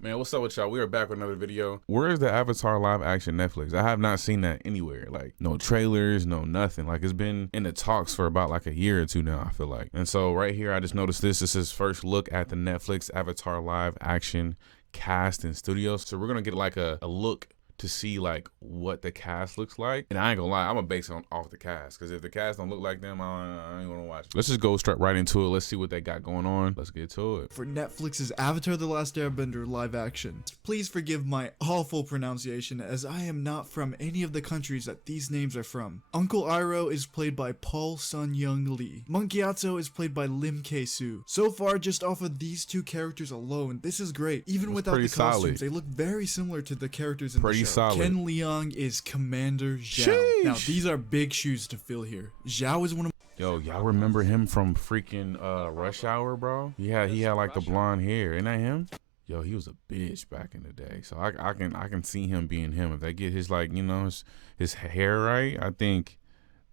Man, what's up with y'all? We are back with another video. Where is the Avatar live action Netflix? I have not seen that anywhere. Like, no trailers, no nothing. Like, it's been in the talks for about like a year or two now, I feel like. And so right here, I just noticed this. This is first look at the Netflix Avatar live action cast and studios. So we're gonna get like a look to see like what the cast looks like. And I ain't gonna lie, I'm gonna base it off the cast, because if the cast don't look like them, I ain't gonna watch it. Let's just go straight right into it. Let's see what they got going on. Let's get to it. For Netflix's Avatar: The Last Airbender live action. Please forgive my awful pronunciation, as I am not from any of the countries that these names are from. Uncle Iroh is played by Paul Sun-Young Lee. Monkey Atso is played by Lim K-soo. So far, just off of these two characters alone, this is great. Even without the costumes, they look very similar to the characters in the show. Solid. Ken Leung is Commander Zhao. Sheesh. Now, these are big shoes to fill here. Zhao is one of Yo, y'all remember him from freaking Rush Hour, bro? He had like the blonde hair. Ain't that him? Yo, he was a bitch back in the day. So I can see him being him. If they get his, like, you know, his hair right, I think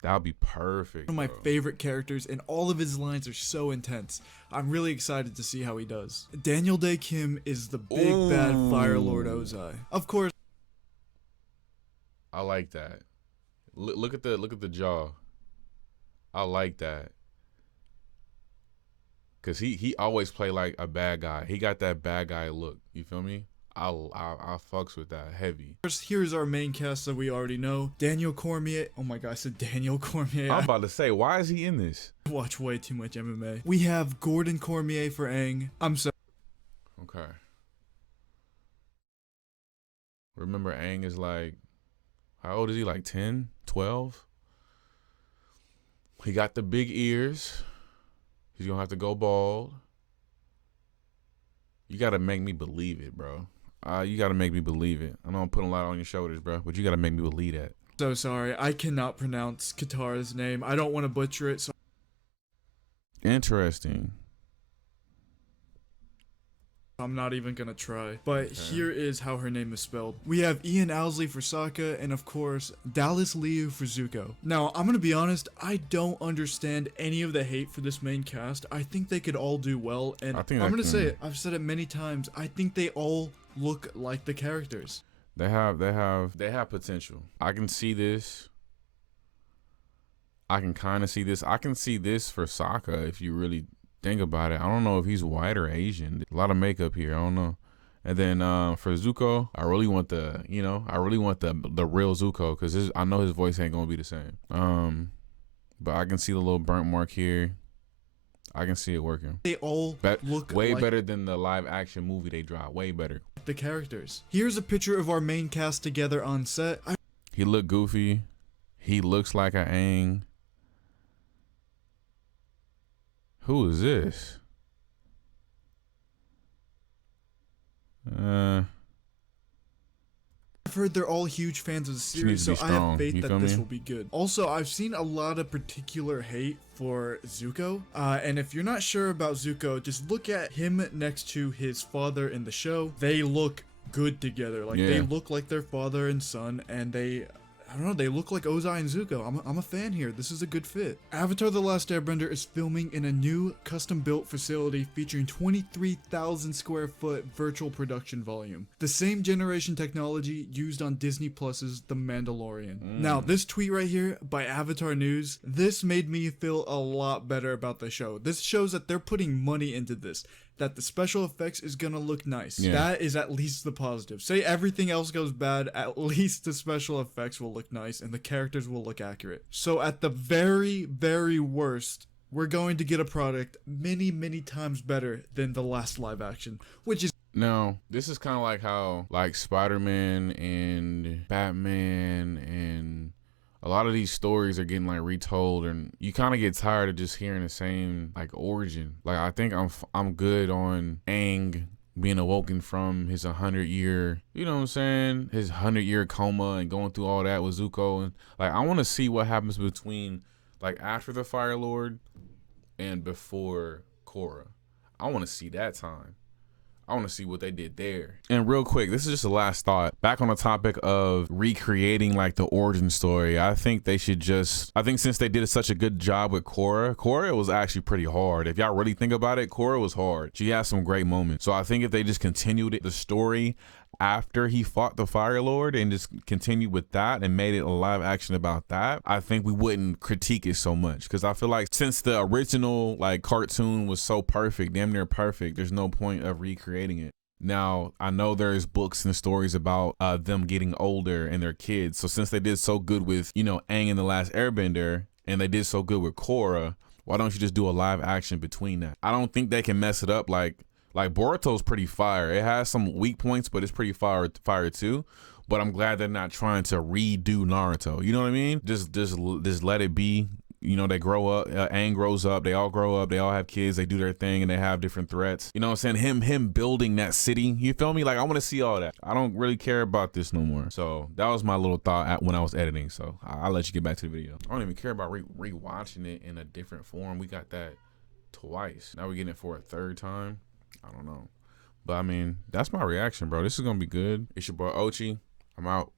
that'll be perfect. One of my favorite characters, and all of his lines are so intense. I'm really excited to see how he does. Daniel Day Kim is the big bad Fire Lord Ozai. Of course, I like that. Look at the jaw. I like that. Cause he always play like a bad guy. He got that bad guy look. You feel me? I fucks with that heavy. Here's our main cast that we already know. Daniel Cormier. Oh my god, I said Daniel Cormier. I'm about to say, why is he in this? I watch way too much MMA. We have Gordon Cormier for Aang. I'm sorry. Okay. Remember, Aang is like, how old is he? Like 10, 12? He got the big ears. He's gonna have to go bald. You gotta make me believe it, bro. You gotta make me believe it. I know I'm putting a lot on your shoulders, bro, but you gotta make me believe that. So sorry, I cannot pronounce Katara's name. I don't want to butcher it. So interesting. I'm not even gonna try. But here is how her name is spelled. We have Ian Owsley for Sokka, and of course, Dallas Liu for Zuko. Now, I'm gonna be honest, I don't understand any of the hate for this main cast. I think they could all do well, and I'm gonna say it. I've said it many times. I think they all look like the characters. They have potential. I can see this. I can kind of see this. I can see this for Sokka if you really think about it. I don't know if he's white or Asian. A lot of makeup here. I don't know. And then for Zuko, I really want the real Zuko, because I know his voice ain't gonna be the same. But I can see the little burnt mark here. I can see it working. They all look way better than the live action movie they dropped. Way better. The characters. Here's a picture of our main cast together on set. He looked goofy. He looks like an Aang. Who is this? I've heard they're all huge fans of the series, so I have faith that this will be good. Also, I've seen a lot of particular hate for Zuko, and if you're not sure about Zuko, just look at him next to his father in the show. They look good together. Like, they look like their father and son, and I don't know, they look like Ozai and Zuko. I'm a fan here. This is a good fit. Avatar: The Last Airbender is filming in a new custom-built facility featuring 23,000 square foot virtual production volume. The same generation technology used on Disney Plus's The Mandalorian. Now, this tweet right here by Avatar News, this made me feel a lot better about the show. This shows that they're putting money into this, that the special effects is gonna look nice. That is at least the positive. Say everything else goes bad, at least the special effects will look nice and the characters will look accurate. So at the very, very worst, we're going to get a product many, many times better than the last live action, which is... Now, this is kind of like how, like, Spider-Man and Batman and a lot of these stories are getting like retold, and you kind of get tired of just hearing the same like origin. Like, I think I'm good on Aang being awoken from his 100-year, you know what I'm saying, his 100-year coma, and going through all that with Zuko. And like, I want to see what happens between like after the Fire Lord and before Korra. I want to see that time. I want to see what they did there. And real quick, this is just the last thought. Back on the topic of recreating like the origin story, I think they should just, I think since they did such a good job with Korra was actually pretty hard. If y'all really think about it, Korra was hard. She has some great moments. So I think if they just continued the story after he fought the Fire Lord and just continued with that and made it a live action about that, I think we wouldn't critique it so much. Because I feel like since the original like cartoon was so perfect, damn near perfect, there's no point of recreating it. Now, I know there's books and stories about them getting older and their kids. So since they did so good with, you know, Aang in The Last Airbender, and they did so good with Korra, why don't you just do a live action between that? I don't think they can mess it up like Boruto's pretty fire. It has some weak points, but it's pretty fire too. But I'm glad they're not trying to redo Naruto. You know what I mean? Just let it be. You know, they grow up, Aang grows up, they all grow up, they all have kids, they do their thing, and they have different threats. You know what I'm saying? Him building that city, you feel me? Like, I want to see all that. I don't really care about this no more. So that was my little thought when I was editing. So I'll let you get back to the video. I don't even care about rewatching it in a different form. We got that twice. Now we're getting it for a third time. I don't know. But I mean, that's my reaction, bro. This is going to be good. It's your boy Ochi. I'm out.